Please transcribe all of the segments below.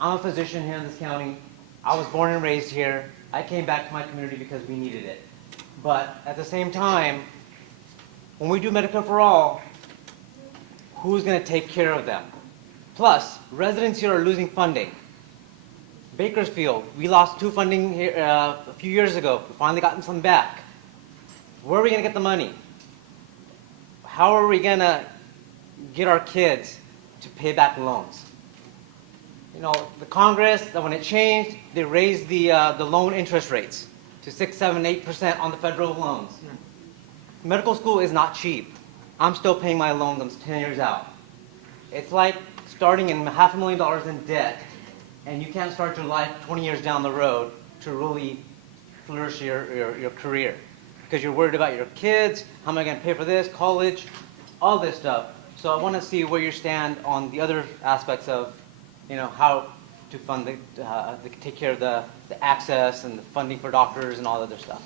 I'm a physician here in this county. I was born and raised here. I came back to my community because we needed it. But at the same time, when we do Medicare for All, who's going to take care of them? Plus, residents here are losing funding. Bakersfield, we lost 2 funding here, a few years ago. We finally gotten some back. Where are we going to get the money? How are we going to get our kids to pay back loans? You know, the Congress, when it changed, they raised the loan interest rates to 6, 7, 8% on the federal loans. Medical school is not cheap. I'm still paying my loans. I'm 10 years out. It's like starting in $500,000 in debt, and you can't start your life 20 years down the road to really flourish your career because you're worried about your kids. How am I going to pay for this, college, all this stuff. So I want to see where you stand on the other aspects of, you know, how to fund take care of the access and the funding for doctors and all other stuff.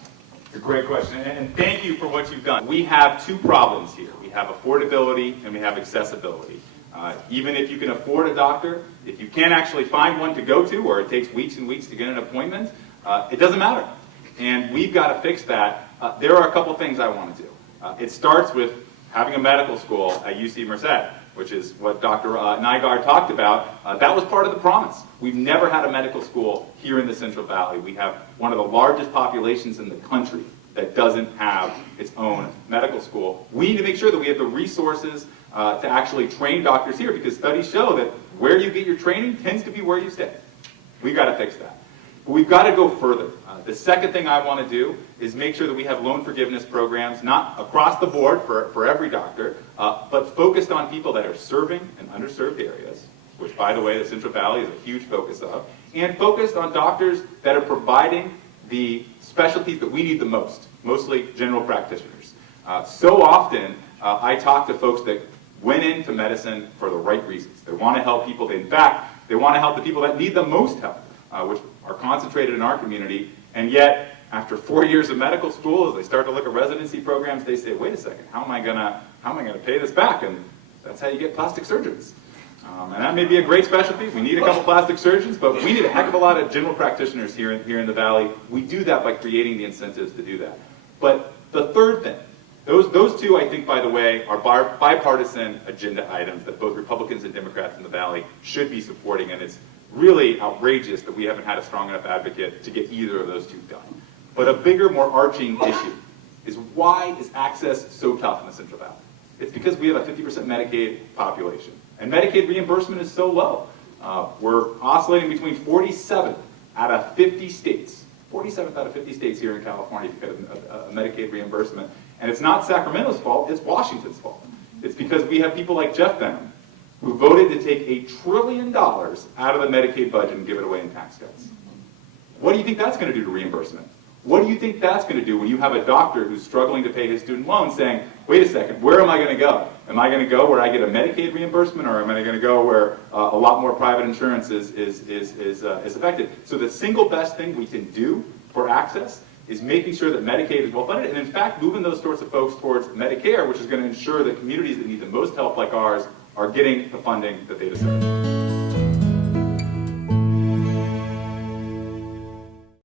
It's a great question, and thank you for what you've done. We have 2 problems here. We have affordability and we have accessibility. Even if you can afford a doctor, if you can't actually find one to go to, or it takes weeks and weeks to get an appointment, it doesn't matter. And we've got to fix that. There are a couple things I want to do. It starts with having a medical school at UC Merced, which is what Dr. Nygaard talked about. That was part of the promise. We've never had a medical school here in the Central Valley. We have one of the largest populations in the country that doesn't have its own medical school. We need to make sure that we have the resources to actually train doctors here, because studies show that where you get your training tends to be where you stay. We've got to fix that. But we've got to go further. The second thing I want to do is make sure that we have loan forgiveness programs, not across the board for every doctor, but focused on people that are serving in underserved areas, which, by the way, the Central Valley is a huge focus of, and focused on doctors that are providing the specialties that we need the most, mostly general practitioners. So often, I talk to folks that went into medicine for the right reasons. They want to help people. In fact, they want to help the people that need the most help, which are concentrated in our community. And yet, after 4 years of medical school, as they start to look at residency programs, they say, "Wait a second, how am I gonna pay this back?" And that's how you get plastic surgeons. And that may be a great specialty. We need a couple plastic surgeons, but we need a heck of a lot of general practitioners here in the Valley. We do that by creating the incentives to do that. But the third thing, those 2, I think, by the way, are bipartisan agenda items that both Republicans and Democrats in the Valley should be supporting, and it's really outrageous that we haven't had a strong enough advocate to get either of those 2 done. But a bigger, more arching issue is, why is access so tough in the Central Valley? It's because we have a 50% Medicaid population, and Medicaid reimbursement is so low. We're oscillating between 47 out of 50 states, 47th out of 50 states here in California because of Medicaid reimbursement. And it's not Sacramento's fault, it's Washington's fault. It's because we have people like Jeff Benham, who voted to take $1 trillion out of the Medicaid budget and give it away in tax cuts. What do you think that's going to do to reimbursement? What do you think that's going to do when you have a doctor who's struggling to pay his student loan saying, "Wait a second, where am I going to go? Am I going to go where I get a Medicaid reimbursement, or am I going to go where a lot more private insurance is affected?" So the single best thing we can do for access is making sure that Medicaid is well funded, and in fact moving those sorts of folks towards Medicare, which is going to ensure that communities that need the most help like ours are getting the funding that they deserve.